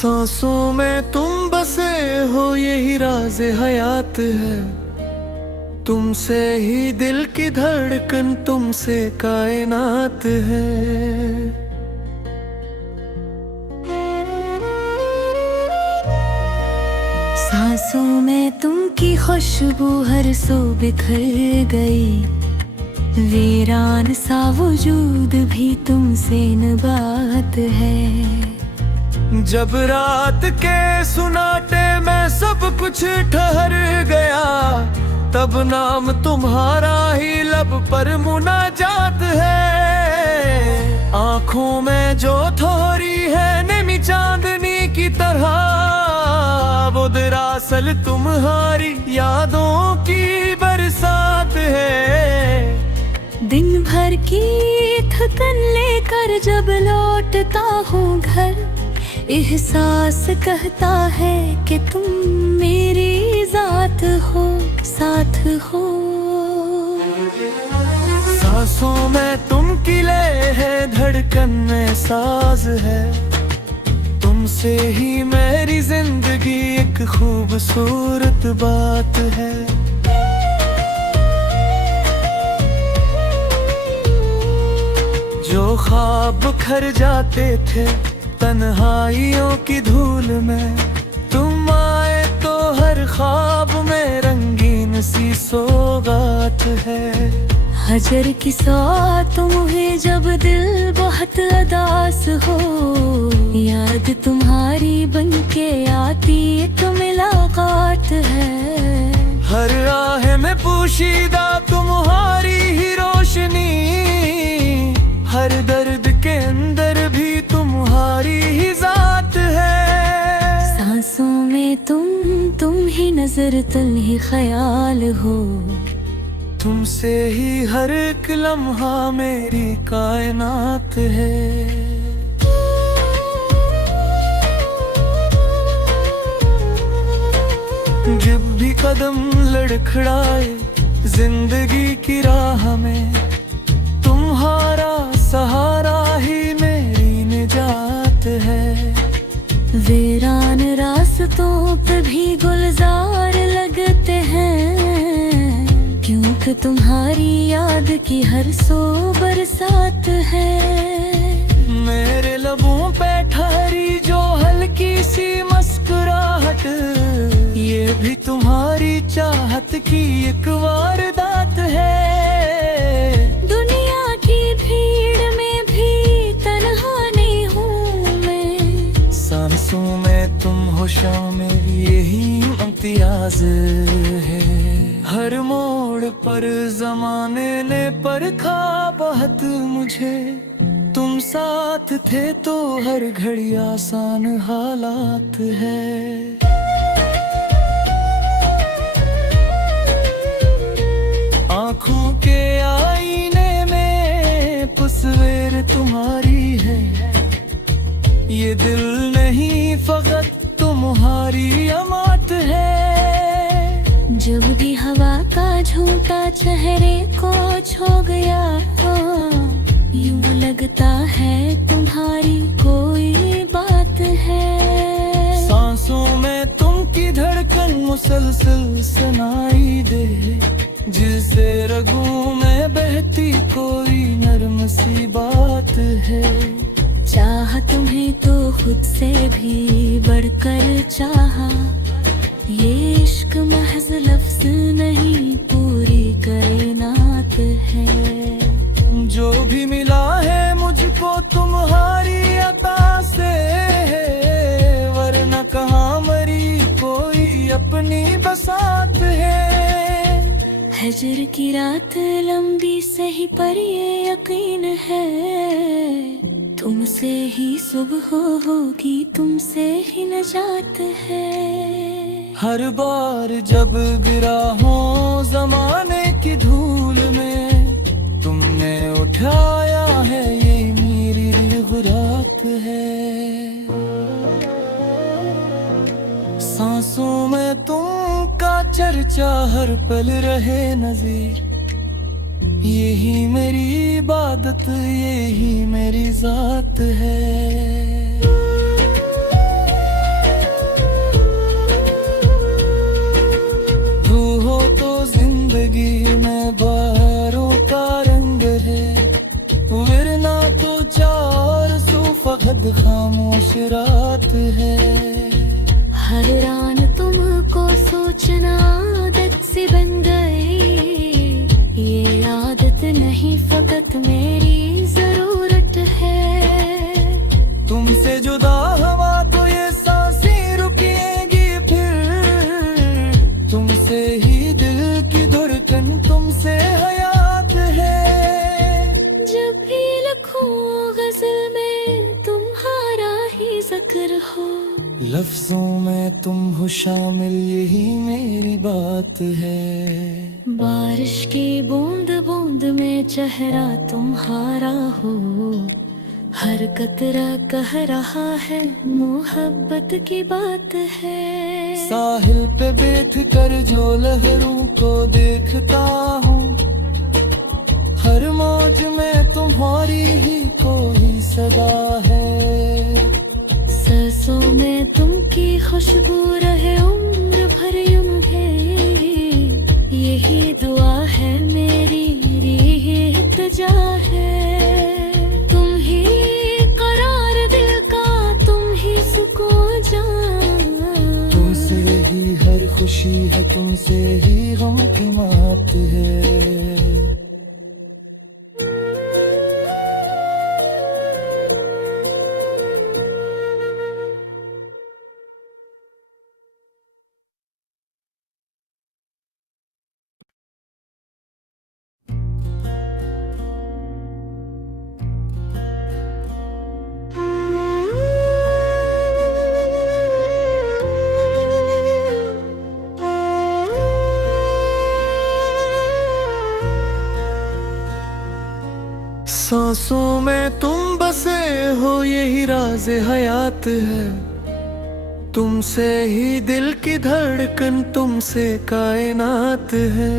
सांसों में तुम बसे हो यही राज हयात है। तुमसे ही दिल की धड़कन, तुमसे कायनात है। सांसों में तुम की खुशबू हर सो बिखर गई। वीरान सा वजूद भी तुमसे न बात है। जब रात के सुनाटे में सब कुछ ठहर गया, तब नाम तुम्हारा ही लब पर मुनाजात है। आंखों में जो थोड़ी है नेमी चांदनी की तरह, वो दरअसल तुम्हारी यादों की बरसात है। दिन भर की थकन लेकर जब लौटता हूँ घर, एहसास कहता है कि तुम मेरी जात हो, साथ हो। सांसों में तुम किले है, धड़कन में साज है। तुमसे ही मेरी जिंदगी एक खूबसूरत बात है। जो ख्वाब बिखर जाते थे तन्हाइयों की धूल में, तुम आए तो हर ख्वाब में रंगीन सी सौगात है। हजर की सौत मुझे जब दिल बहुत उदास हो, याद तुम्हारी बनके आती एक मुलाकात है। हर राह में पोशीदा तुम्हारी ही रोशनी, हर दर्द के अंदर भी तुम्हारी ही जात है। सांसों में तुम ही नजर, तुम ही ख्याल हो। तुमसे ही हर एक लम्हा मेरी कायनात है। जब भी कदम लड़खड़ाए जिंदगी की राह में, तुम्हारा सहारा ही मेरी निजात है। वीरान रास्तों पे भी गुलजार लगते हैं, क्योंकि तुम्हारी याद की हर सो बरसात है। मेरे लबों पे ठहरी जो हल्की सी मुस्कुराहट, ये भी तुम्हारी चाहत की एक वारदात है। दुनिया की भीड़ में भी तन्हा नहीं हूँ मैं। सांसों में तुम हो शामिल, यही इम्तियाज है। हर मोड़ पर जमाने ने परखा बहुत मुझे, तुम साथ थे तो हर घड़ी आसान हालात है। आँखों के आईने में तस्वीर तुम्हारी है, ये दिल नहीं फकत तुम्हारी अमात है। जब भी हवा का झोंका चेहरे को छू गया, यूं लगता है तुम्हारी कोई बात है। सांसों में तुम की धड़कन मुसलसल सुनाई दे, जिससे रगों में बहती कोई नर्म सी बात है। चाह तुम्हें तो खुद से भी बढ़कर चाहा, ये इश्क महज लफ्ज नहीं पूरी कायनात है। जो भी मिला है मुझको तुम्हारी अता से, वरना कहाँ मरी कोई अपनी बसात है। हजर की रात लंबी सही पर ये यकीन है, तुमसे ही सुबह होगी, तुमसे ही नजात है। हर बार जब गिरा हूँ जमाने की धूल में, तुमने उठाया है ये मेरी रिग़रात है। सांसों में तुम का चर्चा हर पल रहे नज़ीर, यही मेरी इबादत, यही मेरी जात है। बेहद खामोश रात है। हैरान तुमको सोचना आदत सी बन गई, ये आदत नहीं फकत मेरी जरूरत है। तुमसे जुदा हवा तो ये सांसें रुकेगी फिर, तुमसे ही दिल की धड़कन तुमसे हयात है। जब भी लिखूं गजल में तुम्हारा ही जिक्र हो, लफ्जों में तुम हो शामिल यही मेरी बात है। बारिश की बूंद बूंद में चेहरा तुम्हारा हो, हर कतरा कह रहा है मोहब्बत की बात है। साहिल पे बैठ कर जो लहरों को देखता हूँ, हर मौज में तुम्हारी ही कोई सदा है। सांसों में तुमकी खुशबू रहे उम्र भर यूं है, यही दुआ है मेरी, यही इल्तिजा है। तुम ही करार दिल का, तुम ही सुकून जान, तुमसे ही हर खुशी है, तुमसे ही गम की मात है। सांसों में तुम बसे हो यही राज हयात है। तुमसे ही दिल की धड़कन, तुमसे कायनात है।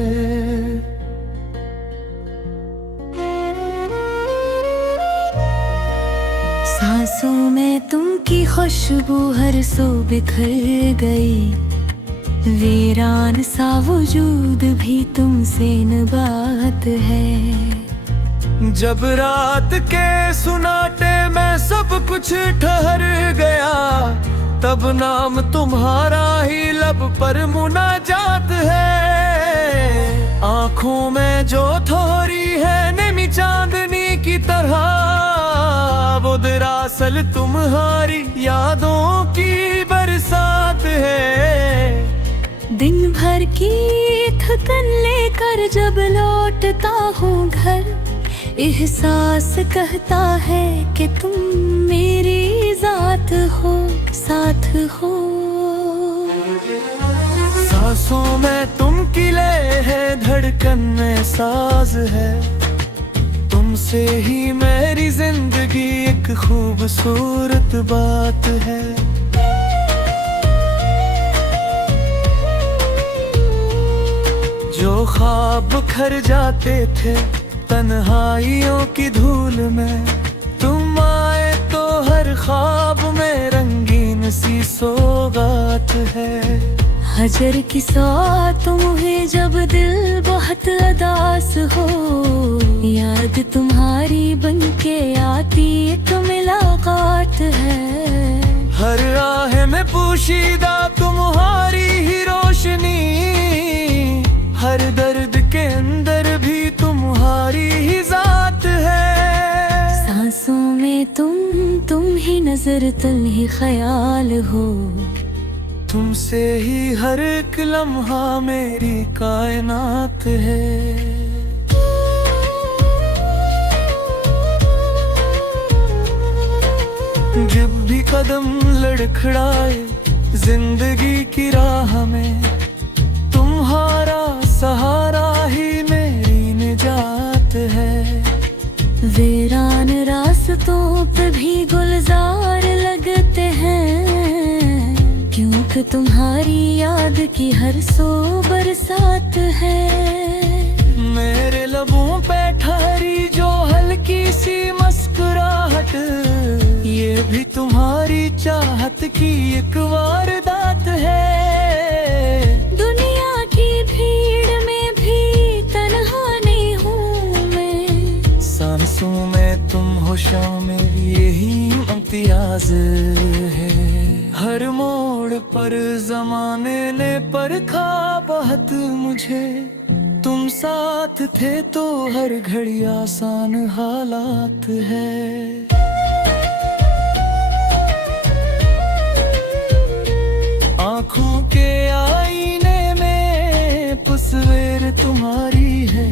सांसों में तुमकी खुशबू हर सो बिखर गई, वीरान सा वजूद भी तुमसे न बात है। जब रात के सुनाटे में सब कुछ ठहर गया, तब नाम तुम्हारा ही लब पर मुनाजात है। आँखों में जो थोड़ी है नेमी चांदनी की तरह, वो दरअसल तुम्हारी यादों की बरसात है। दिन भर की थकन लेकर जब लौटता हूँ घर, एहसास कहता है कि तुम मेरी जात हो, साथ हो। सांसों में तुम किले है, धड़कन में साज है। तुमसे ही मेरी जिंदगी एक खूबसूरत बात है। जो ख्वाब खर जाते थे तन्हाइयों की धूल में, तुम आए तो हर ख्वाब में रंगीन सी सौगात है। हजर की सौगात तुम्हें जब दिल बहुत उदास हो, याद तुम्हारी बनके आती एक मुलाकात है। हर राह में पोशीदा तुम्हारी ही रोशनी, हर दर्द के अंदर भी तुम्हारी ही जात है। सांसों में तुम ही नजर, तुम ही ख्याल हो। तुमसे ही हर एक लम्हा मेरी कायनात है। जब भी कदम लड़खड़ाए जिंदगी की राह में, तुम्हारा सहारा ही मेरी निजात है। वीरान रास्तों पे भी गुलजार लगते हैं, क्योंकि तुम्हारी याद की हर सो बरसात है। मेरे लबों पे ठहरी जो हल्की सी मुस्कुराहट, ये भी तुम्हारी चाहत की एक वारदात है। दुनिया की भीड़ में भी तन्हा नहीं हूँ मैं, सांसों में तुम हो शामिल यही इम्तियाज है। हर मोड़ पर जमाने ने परखा बहुत मुझे, तुम साथ थे तो हर घड़ी आसान हालात है। आँखों के आईने में तस्वीर तुम्हारी है,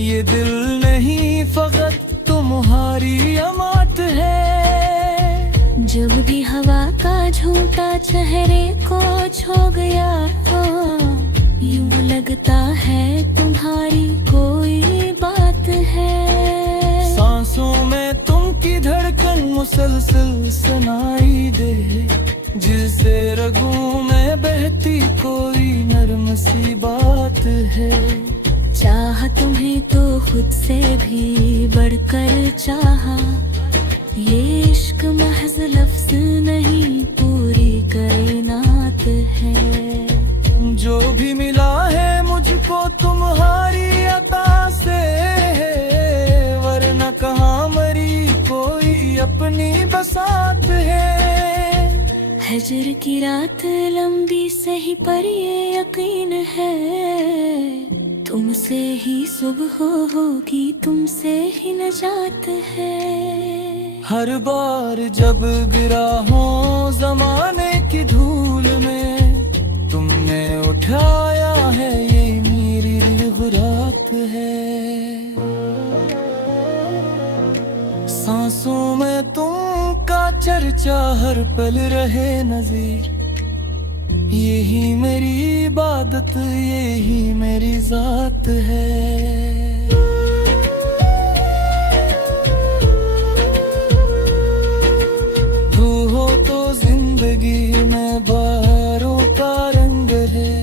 ये दिल नहीं फकत तुम्हारी अमात है। जब भी हवा का झूठा चेहरे को छो गया हो, यूं लगता है तुम्हारी कोई बात है। सांसों में तुम की धड़कन मुसलसल सुनाई दे, जिससे रगों में बहती कोई नर्म सी बात है। चाह तुम्हें तो खुद से भी बढ़कर चाहा, ये इश्क महज लफ्ज नहीं पूरी कायनात है। जो भी मिला है मुझको तुम्हारी अता से, वरना कहाँ मरी कोई अपनी बसात है। हजर की रात लंबी सही पर ये यकीन है, तुमसे ही सुबह होगी, तुमसे ही नजात है। हर बार जब गिरा हो जमाने की धूल में, तुमने उठाया है ये मेरी गुरात है। सांसों में तुम का चर्चा हर पल रहे नजीर, यही मेरी इबादत यही मेरी जात है। तू हो तो जिंदगी में बारों का रंग है,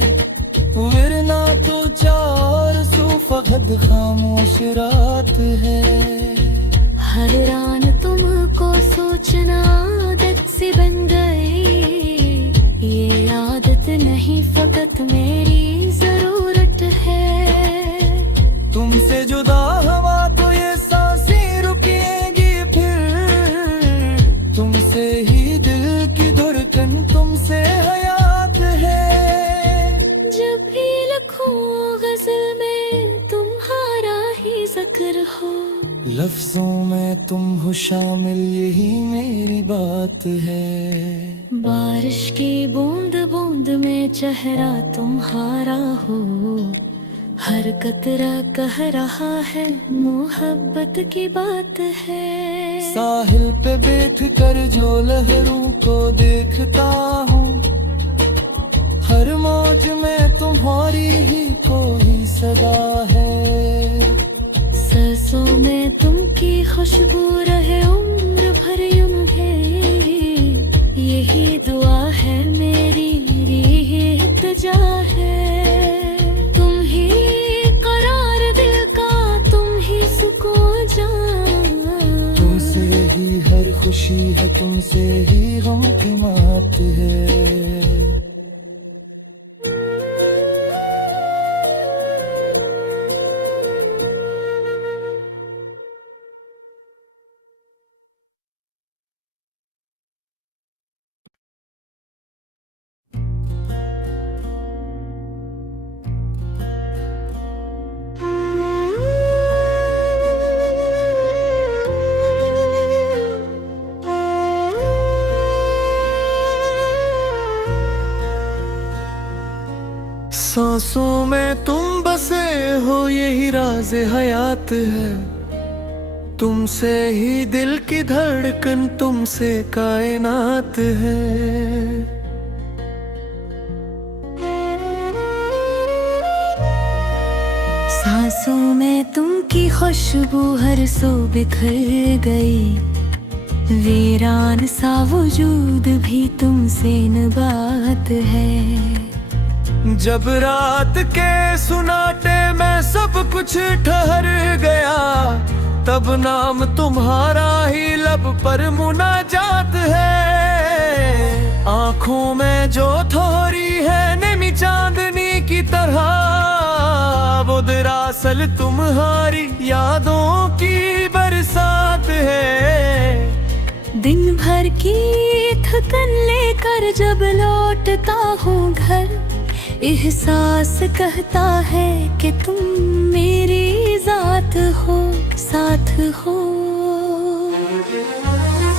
वरना तो चार सौ फकत खामोश रात है। हर रान तुमको सोचना आदत सी बन गई, ये आदत नहीं फकत मेरी जरूरत है। तुमसे जुदा हवा तो ये सांसें रुकेंगी फिर, तुमसे ही दिल की धड़कन तुमसे हयात है। जब भी लिखूं गजल में तुम्हारा ही जिक्र हो, लफ्जों में तुम हो शामिल यही मेरी बात है। बारिश की बूंद बूंद में चेहरा तुम्हारा हो, हर कतरा कह रहा है मोहब्बत की बात है। साहिल पे बैठ कर जो लहरों को देखता हूँ, हर मौज में तुम्हारी ही कोई सदा है। सांसों में तुमकी खुशबू रहे उम्र भर यूं है, यही दुआ है मेरी यही इल्तिजा है। तुम ही करार दिल का, तुम ही सुकून जान, तुमसे ही हर खुशी है, तुमसे ही गम की मात है। सांसों में तुम बसे हो यही राज हयात है, तुमसे ही दिल की धड़कन तुमसे कायनात है। सांसों में तुमकी खुशबू हर सो बिखर गई, वीरान सा वजूद भी तुमसे न बात है। जब रात के सुनाटे में सब कुछ ठहर गया, तब नाम तुम्हारा ही लब पर मुनाजात है। आँखों में जो थोड़ी है नेमी चांदनी की तरह, वो दरअसल तुम्हारी यादों की बरसात है। की थकन लेकर जब लौटता हूँ घर, एहसास कहता है कि तुम मेरी जात हो, साथ हो।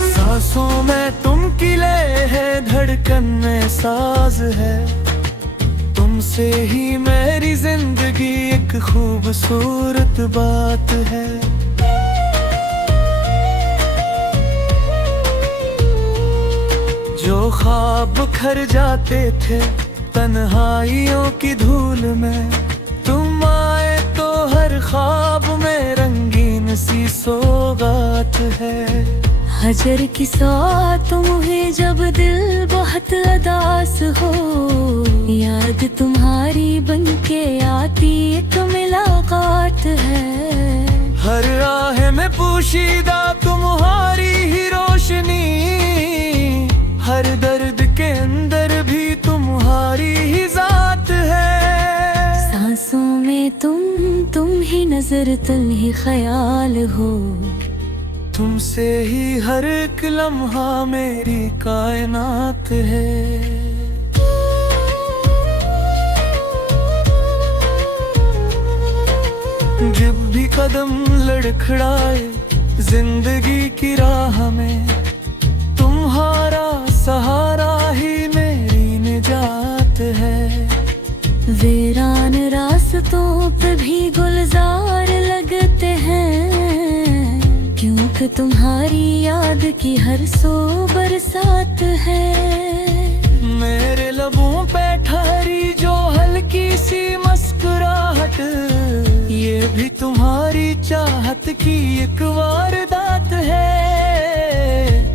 सांसों में तुम किले है, धड़कन में साज है, तुमसे ही मेरी जिंदगी एक खूबसूरत बात है। जो ख्वाब खर जाते थे तन्हाइयों की धूल में, तुम आए तो हर ख्वाब में रंगीन सी सौगात है। हजर की सौगात तुम्हें जब दिल बहुत उदास हो, याद तुम्हारी बनके आती एक मुलाकात है। हर राह में पोशीदा तुम्हारी ही रोशनी, हर दर्द के अंदर भी तुम्हारी ही जात है। सांसों में तुम ही नजर, तुम ही ख्याल हो, तुमसे ही हर एक लम्हा मेरी कायनात है। जब भी कदम लड़खड़ाए जिंदगी की राह में, तुम्हारा सहारा ही मेरी निजात है। वीरान रास्तों पे भी गुलजार लगते हैं, क्योंकि तुम्हारी याद की हर सो बरसात है। मेरे लबों पे ठहरी जो हल्की सी मुस्कुराहट, ये भी तुम्हारी चाहत की एक वारदात है।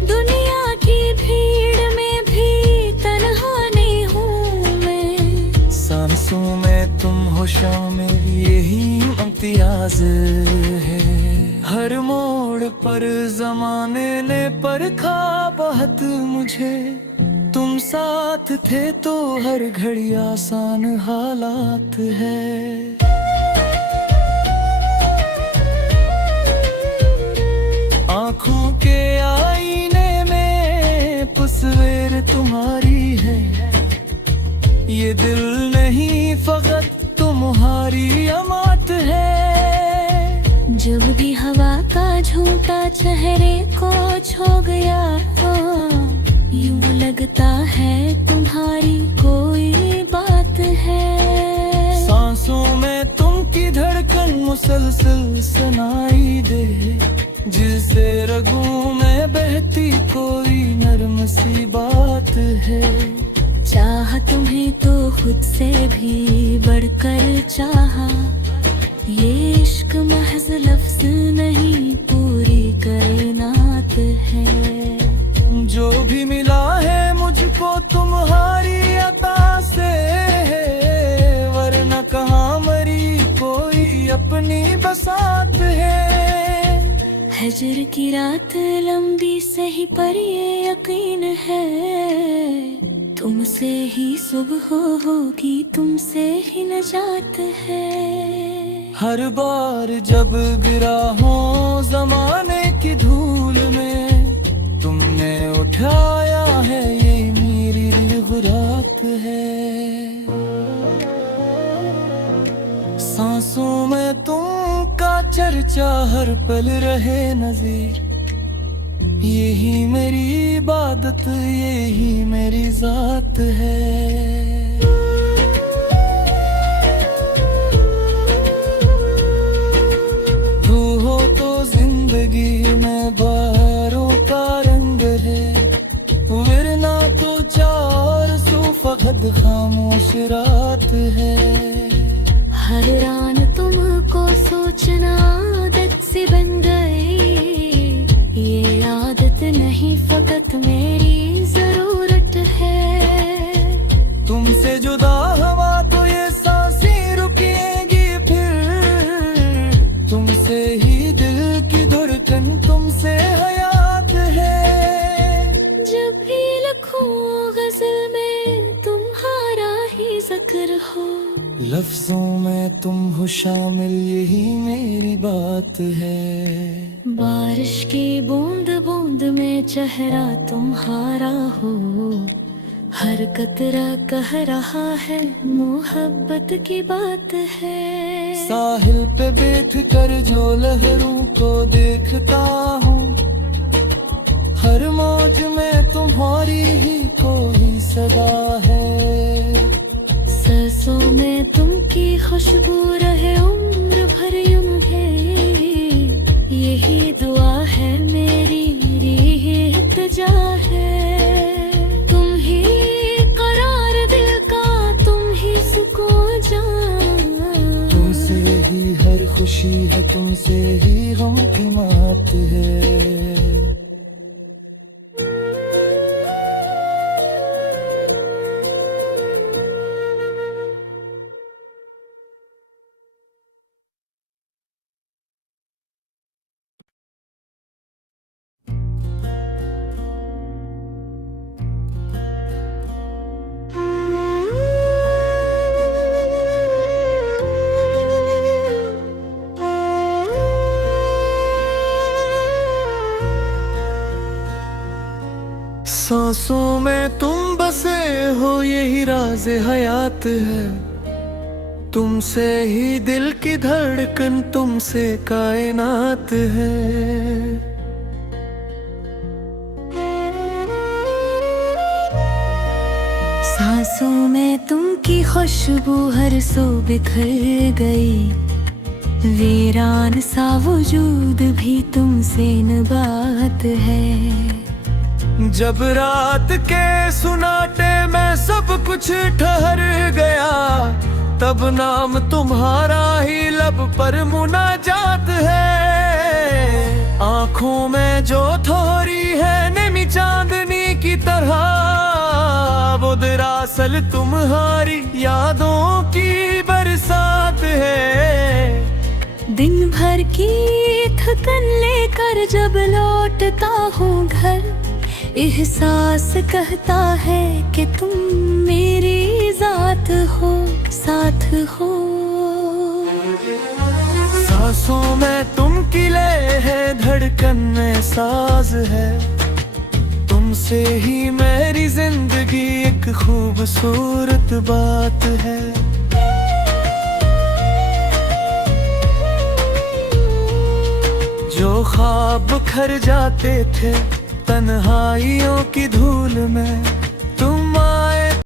दुनिया की भीड़ में भी तन्हा नहीं हूँ मैं, सांसों में तुम हो शामिल यही इम्तियाज है। हर मोड़ पर जमाने ने परखा बहुत मुझे, तुम साथ थे तो हर घड़ी आसान हालात है। आँखों के आईने में तस्वीर तुम्हारी है, ये दिल नहीं फकत तुम्हारी अमात है। जब भी हवा का झोंका चेहरे को छू गया, यूं लगता है तुम्हारी कोई बात है। सांसों में तुम की धड़कन मुसलसल सुनाई दे, जिससे रगों में बहती कोई नर्म सी बात है। चाह तुम्हें तो खुद से भी बढ़कर चाहा, ये इश्क महज लफ्ज नहीं पूरी कायनात है। जो भी मिला है मुझको तुम्हारी अता से, वरना कहाँ मरी कोई अपनी बसात है। हजर की रात लंबी सही पर ये यकीन है, तुमसे ही सुबह होगी, तुमसे ही नजात है। हर बार जब गिरा हूँ जमाने की धूल में, तुमने उठाया है ये मेरी गुरात है। सांसों में तुम का चर्चा हर पल रहे नजीर, यही मेरी इबादत यही मेरी जात है। तू हो तो जिंदगी में बारों का रंग है, वरना तो चार सौ फकत खामोश रात है। हर रान तुमको सोचना आदत सी बन गई, ये आदत नहीं फकत मेरी जरूरत है। तुमसे जुदा हवा तो ये सांसें रुकेगी फिर, तुमसे ही दिल की धड़कन तुमसे हयात है। जब भी लिखूं गजल में तुम्हारा ही जिक्र हो, लफ्जों में तुम हो शामिल यही मेरी बात है। बारिश की बूंद बूंद में चेहरा तुम्हारा हो, हर कतरा कह रहा है मोहब्बत की बात है। साहिल पे बैठ कर जो लहरों को देखता हूँ, हर मौज में तुम्हारी ही कोई सदा है। सांसों में तुमकी खुशबू रहे उम्र भर यूं है, यही दुआ है मेरी, यही इल्तिजा है। तुम ही करार दिल का, तुम ही सुकून जान, तुमसे ही हर खुशी है, तुमसे ही गम की मात है। सांसों में तुम बसे हो, यही राज हयात है। तुमसे ही दिल की धड़कन, तुमसे कायनात है। सांसों में तुमकी खुशबू हर सो बिखर गई, वीरान सा वजूद भी तुमसे नबात है। जब रात के सुनाटे में सब कुछ ठहर गया, तब नाम तुम्हारा ही लब पर मुनाजात है। आँखों में जो थोड़ी है नेमी चांदनी की तरह, वो दरअसल तुम्हारी यादों की बरसात है। दिन भर की थकन लेकर जब लौटता हूँ घर, एहसास कहता है कि तुम मेरी जात हो, साथ हो। सांसों में तुम किले है, धड़कन में साज है। तुमसे ही मेरी जिंदगी एक खूबसूरत बात है। जो ख्वाब खर जाते थे तन्हाइयों की धूल में,